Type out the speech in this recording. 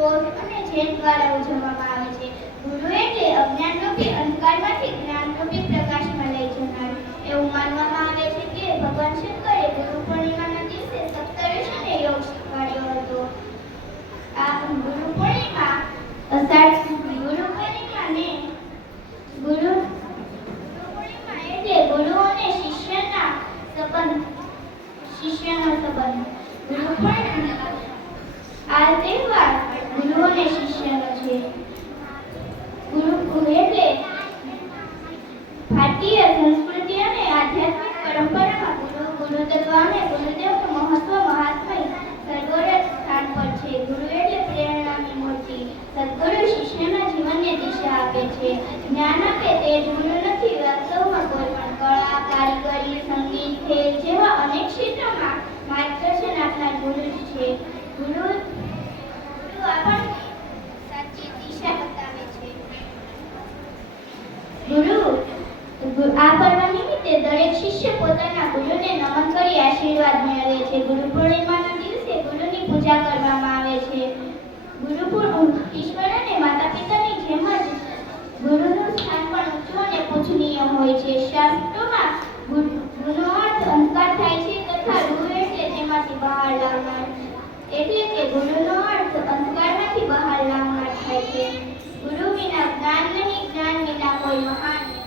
બૌદ્ધ અને જૈન દ્વારા ઉજવવામાં આવે છે. ગુરુ એટલે અજ્ઞાનરૂપી અંધકારમાંથી જ્ઞાનરૂપી પ્રકાશમાં લઈ જનાર. એવું માનવામાં આવે છે કે ભગવાન શંકરે ગુરુ પૂર્ણિમાના દિવસે સપ્તર્ષિને યોગ શીખવાડ્યો હતો. આ ગુરુ પૂર્ણિમા એટલે ગુરુ અને શિષ્યનો સંબંધ. આ તહેવાર ગુરુ અને શિષ્યનો છે. ગુરુ એટલે ભારતીય સંસ્કૃતિ અને આધ્યાત્મિક પરંપરામાં ગુરુતત્વ અને ગુરુદેવનું મહત્વ મહાત્મય સર્વોચ્ચ સ્થાન પર છે. ગુરુ એટલે પ્રેરણાની મૂર્તિ. સદગુરુ શિષ્યના જીવનને દિશા આપે છે, જ્ઞાન આપે તે જ ગુરુ નથી. વાસ્તવમાં કોઈ પણ કળા, કારીગરી, સંગીત, ખેલ જેવા અનેક ક્ષેત્રોમાં માર્ગદર્શન આપનાર ગુરુ જ છે. ગુરુ આપણને સાચી દિશા બતાવે છે. આ પર્વ નિમિત્તે દરેક શિષ્ય પોતાના ગુરુને નમન કરી આશીર્વાદ મેળવે છે. ગુરુ પૂર્ણિમાના દિવસે ગુરુની પૂજા કરવામાં આવે છે. ઈશ્વર અને માતા પિતાની જેમ જ ગુરુનું સ્થાન પણ ઊંચું અને પૂજનીય હોય છે. શાસ્ત્રોમાં ગુરુનો અર્થ અંધકાર થાય છે તથા રૂ એટલે તેમાંથી બહાર લાવનાર, એટલે કે ગુરુનો અર્થ અંધકારમાંથી બહાર લાવનાર થાય છે. ગુરુ વિના જ્ઞાન નહીં, જ્ઞાન વિના કોઈ મહાન નહીં.